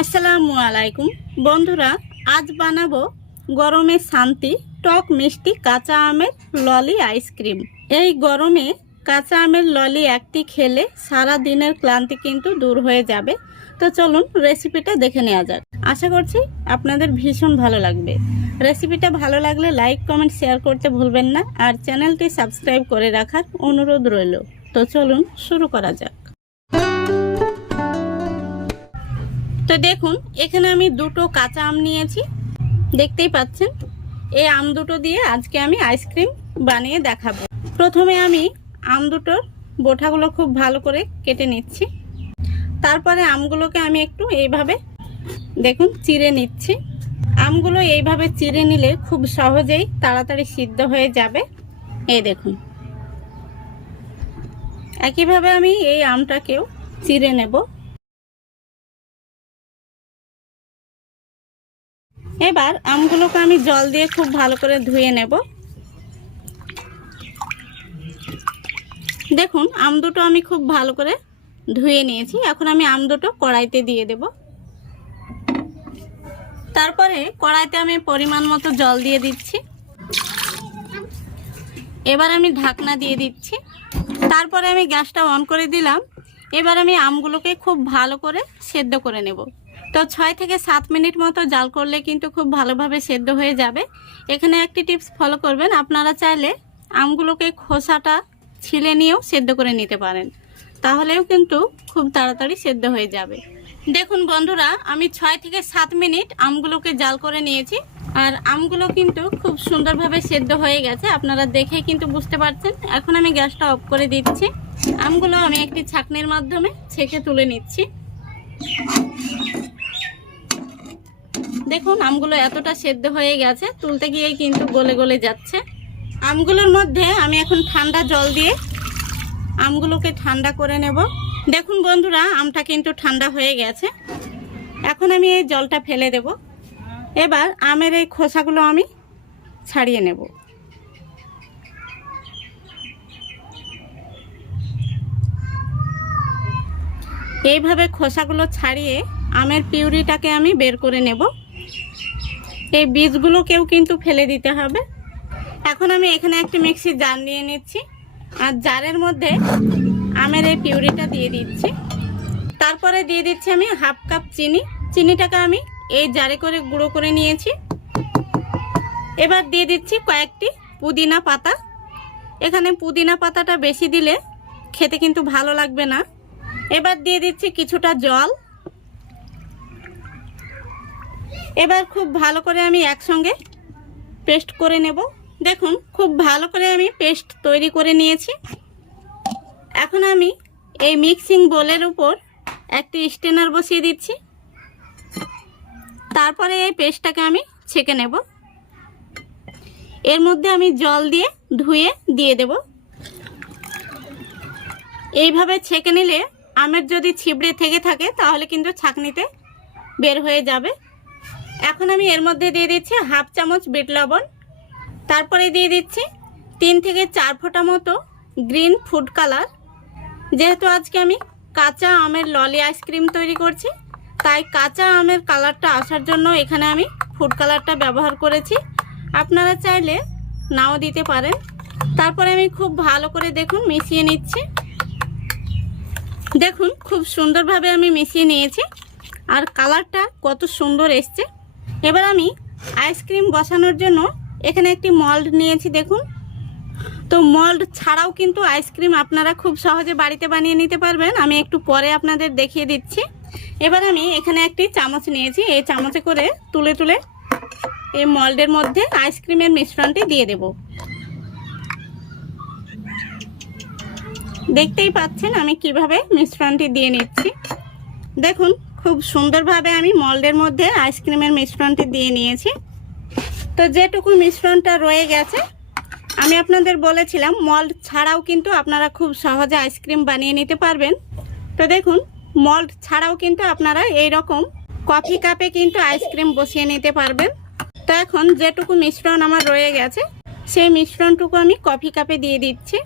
আসসালামু আলাইকুম বন্ধুরা, আজ বানাবো গরমে শান্তি টক মিষ্টি কাঁচা আমের ললি আইসক্রিম। এই গরমে কাঁচা আমের ললি একটি খেলে সারা দিনের ক্লান্তি কিন্তু দূর হয়ে যাবে। তো চলুন রেসিপিটা দেখে নেওয়া যাক। আশা করছি আপনাদের ভীষণ ভালো লাগবে। রেসিপিটা ভালো লাগলে লাইক কমেন্ট শেয়ার করতে ভুলবেন না, আর চ্যানেলটি সাবস্ক্রাইব করে রাখার অনুরোধ রইল। তো চলুন শুরু করা যাক। তো দেখুন, এখানে আমি দুটো কাঁচা আম নিয়েছি, দেখতেই পাচ্ছেন। এই আম দুটো দিয়ে আজকে আমি আইসক্রিম বানিয়ে দেখাবো। প্রথমে আমি আম দুটোর বোটাগুলো খুব ভালো করে কেটে নিচ্ছি। তারপরে আমগুলোকে আমি একটু এইভাবে দেখুন চিড়ে নিচ্ছি। আমগুলো এইভাবে চিড়ে নিলে খুব সহজেই তাড়াতাড়ি সিদ্ধ হয়ে যাবে। এই দেখুন, একইভাবে আমি এই আমটাকেও চিড়ে নেব। এবার আমগুলোকে আমি জল দিয়ে খুব ভালো করে ধুয়ে নেব। দেখুন, আম দুটো আমি খুব ভালো করে ধুয়ে নিয়েছি। এখন আমি আম দুটো কড়াইতে দিয়ে দেব। তারপরে কড়াইতে আমি পরিমাণ মতো জল দিয়ে দিচ্ছি। এবার আমি ঢাকনা দিয়ে দিচ্ছি। তারপরে আমি গ্যাসটা অন করে দিলাম। এবার আমি আমগুলোকে খুব ভালো করে সেদ্ধ করে নেব। তো 6 থেকে 7 মিনিট মতো জাল করলে কিন্তু খুব ভালোভাবে সেদ্ধ হয়ে যাবে। এখানে একটি টিপস ফলো করবেন, আপনারা চাইলে আমগুলোকে খোসাটা ছিলে নিয়েও সেদ্ধ করে নিতে পারেন, তাহলেও কিন্তু খুব তাড়াতাড়ি সেদ্ধ হয়ে যাবে। দেখুন বন্ধুরা, আমি 6 থেকে 7 মিনিট আমগুলোকে জাল করে নিয়েছি, আর আমগুলো কিন্তু খুব সুন্দরভাবে সেদ্ধ হয়ে গেছে, আপনারা দেখে কিন্তু বুঝতে পারছেন। এখন আমি গ্যাসটা অফ করে দিচ্ছি। আমগুলো আমি একটি ছাঁকনির মাধ্যমে ছেঁকে তুলে নিচ্ছি। দেখুন, আমগুলো এতটা সেদ্ধ হয়ে গেছে, তুলতে গিয়ে কিন্তু গলে গলে যাচ্ছে। আমগুলোর মধ্যে আমি এখন ঠান্ডা জল দিয়ে আমগুলোকে ঠান্ডা করে নেব। দেখুন বন্ধুরা, আমটা কিন্তু ঠান্ডা হয়ে গেছে। এখন আমি এই জলটা ফেলে দেব। এবার আমের এই খোসাগুলো আমি ছাড়িয়ে নেব। এইভাবে খোসাগুলো ছাড়িয়ে আমের পিউরিটাকে আমি বের করে নেব। এই বীজগুলোকেও কিন্তু ফেলে দিতে হবে। এখন আমি এখানে একটি মিক্সির জার নিয়ে নিচ্ছি, আর জারের মধ্যে আমের এই পিউরিটা দিয়ে দিচ্ছি। তারপরে দিয়ে দিচ্ছি আমি হাফ কাপ চিনি। চিনিটাকে আমি এই জারে করে গুঁড়ো করে নিয়েছি। এবার দিয়ে দিচ্ছি কয়েকটি পুদিনা পাতা। এখানে পুদিনা পাতাটা বেশি দিলে খেতে কিন্তু ভালো লাগবে না। এবার দিয়ে দিচ্ছি কিছুটা জল। এবার খুব ভালো করে আমি একসঙ্গে পেস্ট করে নেব। দেখুন, খুব ভালো করে আমি পেস্ট তৈরি করে নিয়েছি। এখন আমি এই মিক্সিং বোলের উপর একটি স্ট্রেনার বসিয়ে দিচ্ছি। তারপরে এই পেস্টটাকে আমি ছেঁকে নেব। এর মধ্যে আমি জল দিয়ে ধুয়ে দিয়ে দেব। এইভাবে ছেঁকে নিলে আমের যদি ছিবড়ে থেকে থাকে তাহলে কিন্তু ছাঁকনিতে বের হয়ে যাবে। এখন আমি এর মধ্যে দিয়ে দিচ্ছি হাফ চামচ বিট লবণ। তারপরে দিয়ে দিচ্ছি 3 থেকে 4 ফোঁটা মতো গ্রিন ফুড কালার। যেহেতু আজকে আমি কাঁচা আমের ললি আইসক্রিম তৈরি করছি, তাই কাঁচা আমের কালারটা আসার জন্য এখানে আমি ফুড কালারটা ব্যবহার করেছি। আপনারা চাইলে নাও দিতে পারেন। তারপরে আমি খুব ভালো করে দেখুন মিশিয়ে নিচ্ছি। দেখুন, খুব সুন্দরভাবে আমি মিশিয়ে নিয়েছি, আর কালারটা কত সুন্দর এসছে। এবার আমি আইসক্রিম বসানোর জন্য এখানে একটি মল্ড নিয়েছি। দেখুন, তো মল্ড ছাড়াও কিন্তু আইসক্রিম আপনারা খুব সহজে বাড়িতে বানিয়ে নিতে পারবেন। আমি একটু পরে আপনাদের দেখিয়ে দিচ্ছি। এবার আমি এখানে একটি চামচ নিয়েছি। এই চামচে করে তুলে তুলে এই মল্ডের মধ্যে আইসক্রিমের মিশ্রণটি দিয়ে দেব। দেখতেই পাচ্ছেন আমি কিভাবে মিশ্রণটি দিয়ে নিচ্ছি। দেখুন, খুব সুন্দরভাবে আমি মল্ডের মধ্যে আইসক্রিমের মিশ্রণটি দিয়ে নিয়েছি। তো যেটুকু মিশ্রণটা রয়ে গেছে, আমি আপনাদের বলেছিলাম মল্ড ছাড়াও কিন্তু আপনারা খুব সহজে আইসক্রিম বানিয়ে নিতে পারবেন। তো দেখুন, মল্ড ছাড়াও কিন্তু আপনারা এই রকম কফি কাপে কিন্তু আইসক্রিম বসিয়ে নিতে পারবেন। তো এখন যেটুকু মিশ্রণ আমার রয়ে গেছে, সেই মিশ্রণটুকু আমি কফি কাপে দিয়ে দিচ্ছি।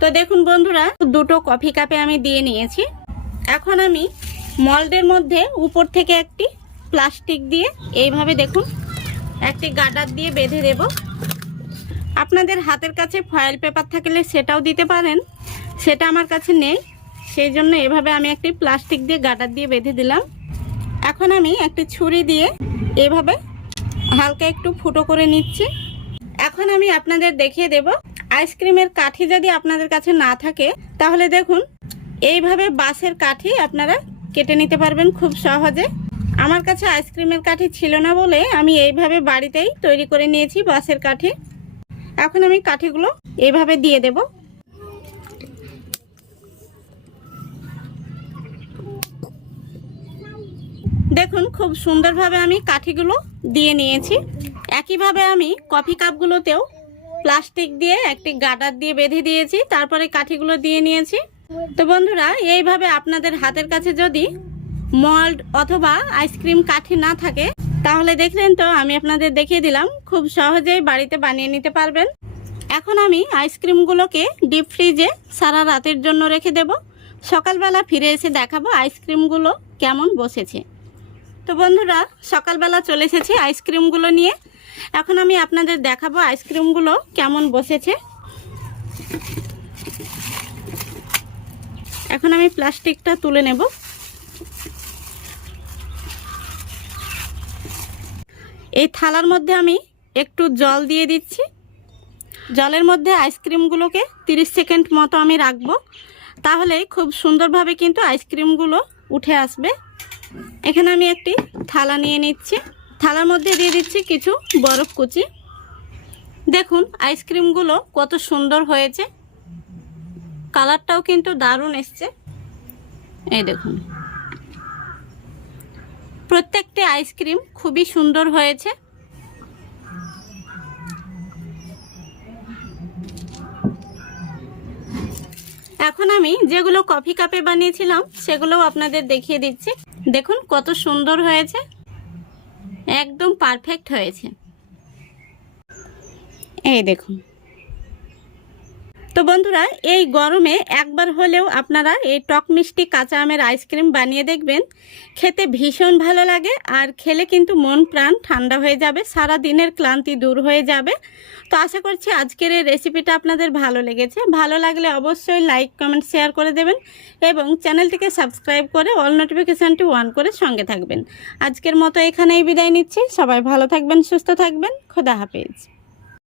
তো দেখুন বন্ধুরা, দুটো কফি কাপে আমি দিয়ে নিয়েছি। এখন আমি মল্ডের মধ্যে উপর থেকে একটি প্লাস্টিক দিয়ে এইভাবে দেখুন একটি গার্ডার দিয়ে বেঁধে দেব। আপনাদের হাতের কাছে ফয়েল পেপার থাকলে সেটাও দিতে পারেন, সেটা আমার কাছে নেই, সেই জন্য এভাবে আমি একটি প্লাস্টিক দিয়ে গার্ডার দিয়ে বেঁধে দিলাম। এখন আমি একটি ছুরি দিয়ে এভাবে হালকা একটু ফুটো করে নিচ্ছি। এখন আমি আপনাদের দেখিয়ে দেব আইসক্রিমের কাঠি যদি আপনাদের কাছে না থাকে তাহলে দেখুন এইভাবে বাঁশের কাঠি আপনারা কেটে নিতে পারবেন খুব সহজে। আমার কাছে আইসক্রিমের কাঠি ছিল না বলে আমি এইভাবে বাড়িতেই তৈরি করে নিয়েছি বাঁশের কাঠি। এখন আমি কাঠিগুলো এইভাবে দিয়ে দেব। দেখুন খুব সুন্দরভাবে আমি কাঠিগুলো দিয়ে নিয়েছি। একইভাবে আমি কফি কাপগুলোতেও প্লাস্টিক দিয়ে একটি গার্ডার দিয়ে বেঁধে দিয়েছি, তারপরে কাঠিগুলো দিয়ে নিয়েছি। তো বন্ধুরা, এইভাবে আপনাদের হাতের কাছে যদি মল্ড অথবা আইসক্রিম কাঠি না থাকে তাহলে দেখলেন তো, আমি আপনাদের দেখিয়ে দিলাম, খুব সহজেই বাড়িতে বানিয়ে নিতে পারবেন। এখন আমি আইসক্রিমগুলোকে ডিপ ফ্রিজে সারা রাতের জন্য রেখে দেব। সকালবেলা ফিরে এসে দেখাবো আইসক্রিমগুলো কেমন বসেছে। তো বন্ধুরা, সকালবেলা চলে এসেছি আইসক্রিমগুলো নিয়ে। এখন আমি আপনাদের দেখাবো আইসক্রিমগুলো কেমন বসেছে। এখন আমি প্লাস্টিকটা তুলে নেব। এই থালার মধ্যে আমি একটু জল দিয়ে দিচ্ছি। জলের মধ্যে আইসক্রিমগুলোকে 30 সেকেন্ড মতো আমি রাখবো, তাহলে খুব সুন্দরভাবে কিন্তু আইসক্রিমগুলো উঠে আসবে। এখানে আমি একটি থালা নিয়ে নিচ্ছি, থালার মধ্যে দিয়ে দিচ্ছি কিছু বরফ কুচি। দেখুন আইসক্রিমগুলো কত সুন্দর হয়েছে, কালারটাও কিন্তু দারুণ এসছে। এই দেখুন, প্রত্যেকটি আইসক্রিম খুবই সুন্দর হয়েছে। এখন আমি যেগুলো কফি কাপে বানিয়েছিলাম সেগুলোও আপনাদের দেখিয়ে দিচ্ছি। দেখুন কত সুন্দর হয়েছে, একদম পারফেক্ট হয়েছে। এই দেখুন। তো বন্ধুরা, এই গরমে একবার হলেও আপনারা এই টক মিষ্টি কাঁচা আমের আইসক্রিম বানিয়ে দেখবেন, খেতে ভীষণ ভালো লাগে। আর খেলে কিন্তু মন প্রাণ ঠান্ডা হয়ে যাবে, সারা দিনের ক্লান্তি দূর হয়ে যাবে। তো আশা করছি আজকের এই রেসিপিটা আপনাদের ভালো লেগেছে। ভালো লাগলে অবশ্যই লাইক কমেন্ট শেয়ার করে দেবেন এবং চ্যানেলটিকে সাবস্ক্রাইব করে অল নোটিফিকেশানটি অন করে সঙ্গে থাকবেন। আজকের মতো এখানেই বিদায় নিচ্ছি। সবাই ভালো থাকবেন, সুস্থ থাকবেন। খোদা হাফেজ।